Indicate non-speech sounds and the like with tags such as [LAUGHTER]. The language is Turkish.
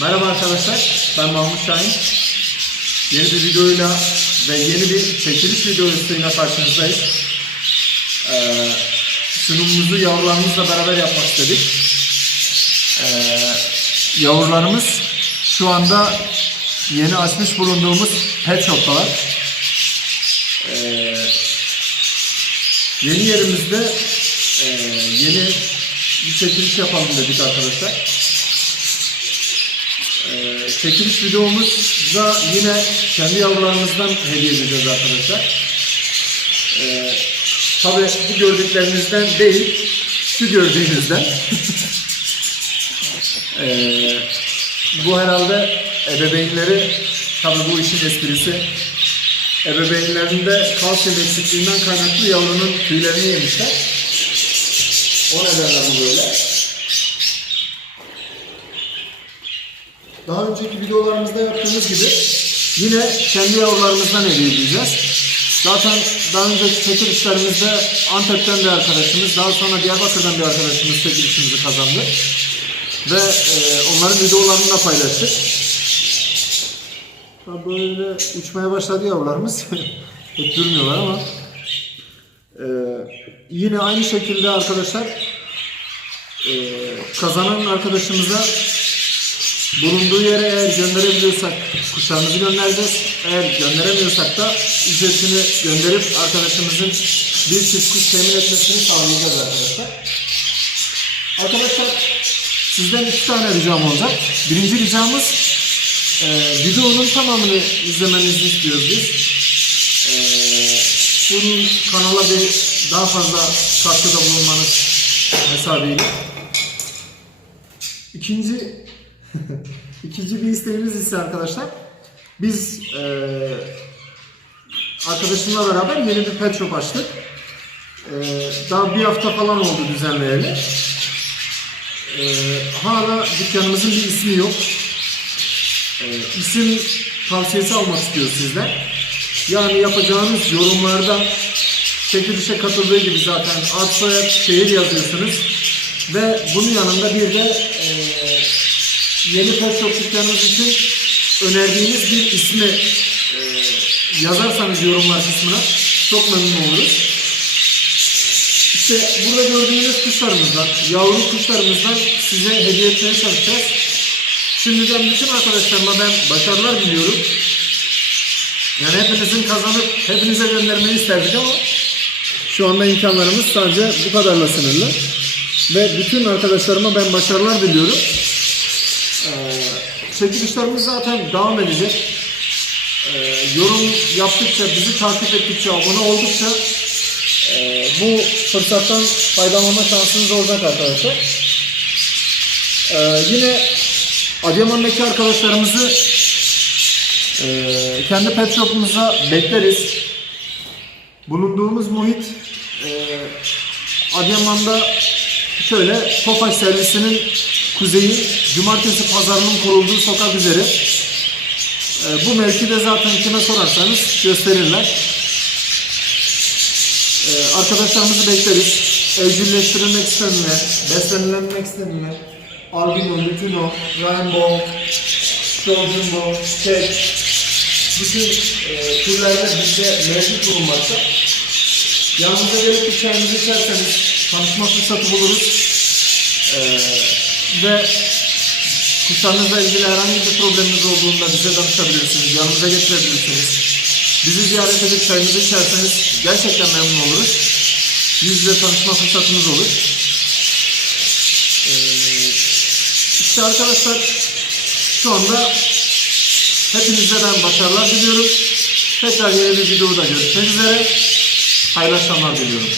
Merhaba arkadaşlar, ben Mahmut Şahin. Yeni bir videoyla ve yeni bir çekiliş videosuyla karşınızdayız. Ee, sunumumuzu yavrularımızla beraber yapmak istedik. Ee, yavrularımız şu anda yeni açmış bulunduğumuz pet shop'talar. Ee, yeni yerimizde e, yeni bir çekiliş yapalım dedik arkadaşlar. Çekiliş videomuzda yine kendi yavrularımızdan hediye edeceğiz arkadaşlar. Ee, tabii bu gördüklerinizden değil, şu gördüğünüzden. [LAUGHS] Ee, bu herhalde ebeveynleri, tabii bu işin esprisi, ebeveynlerinde kalsiyum eksikliğinden kaynaklı yavrunun tüylerini yemişler. O nedenle bu böyle. Daha önceki videolarımızda yaptığımız gibi yine kendi yavrularımızdan hediye edeceğiz. Zaten daha önceki çekilişlerimizde Antep'ten bir arkadaşımız, daha sonra Diyarbakır'dan bir arkadaşımız çekilişimizi kazandı. Ve e, onların videolarını da paylaştık. Böyle uçmaya başladı yavrularımız. [LAUGHS] Hep durmuyorlar ama. E, yine aynı şekilde arkadaşlar e, kazanan arkadaşımıza bulunduğu yere eğer gönderebiliyorsak kuşlarımızı göndereceğiz. Eğer gönderemiyorsak da ücretini gönderip arkadaşımızın bir çift kuş temin etmesini sağlayacağız arkadaşlar. Arkadaşlar sizden iki tane ricam olacak. Birinci ricamız e, videonun tamamını izlemenizi istiyoruz biz. E, bunun kanala bir daha fazla katkıda bulunmanız hesabıyla. İkinci [LAUGHS] İkinci bir isteğimiz ise arkadaşlar biz eee arkadaşımla beraber yeni bir pet shop açtık. Eee, daha bir hafta falan oldu düzenleyeli. Eee, hala dükkanımızın bir ismi yok. Eee isim tavsiyesi almak istiyoruz sizden. Yani yapacağınız yorumlarda çekilişe katıldığı gibi zaten ad soyad şehir yazıyorsunuz. Ve bunun yanında bir de yeni pet shop dükkanınız için önerdiğiniz bir ismi e, yazarsanız yorumlar kısmına çok memnun oluruz. İşte burada gördüğünüz kuşlarımızdan, yavru kuşlarımızdan size hediye etmeye çalışacağız. Şimdiden bütün arkadaşlarıma ben başarılar diliyorum. Yani hepinizin kazanıp hepinize göndermeyi isterdik ama şu anda imkanlarımız sadece bu kadarla sınırlı. Ve bütün arkadaşlarıma ben başarılar diliyorum. Ee, çekilişlerimiz zaten devam edecek. Ee, yorum yaptıkça, bizi takip ettikçe, abone oldukça e, bu fırsattan faydalanma şansınız olacak arkadaşlar. Ee, yine Adıyaman'daki arkadaşlarımızı e, kendi pet shop'umuza bekleriz. Bulunduğumuz muhit e, Adıyaman'da şöyle Tofaş servisinin kuzeyi Cumartesi pazarının kurulduğu sokak üzeri. Ee, bu mevkide zaten kime sorarsanız gösterirler. Ee, arkadaşlarımızı bekleriz. Evcilleştirilmek isteyenler, beslenilmek isteyenler, albino, lutino, rainbow, jumbo, kek, bütün e, türlerde bizde mevcut bulunmakta. Yanımıza gelip bir çayımızı içerseniz tanışma fırsatı buluruz. Ee, ve kuşlarınızla ilgili herhangi bir probleminiz olduğunda bize danışabilirsiniz, yanımıza getirebilirsiniz. Bizi ziyaret edip çayımızı içerseniz gerçekten memnun oluruz. Yüz yüze tanışma fırsatımız olur. Ee, işte arkadaşlar şu anda hepinize ben başarılar diliyorum. Tekrar yeni bir videoda görüşmek üzere. Hayırlı akşamlar diliyorum.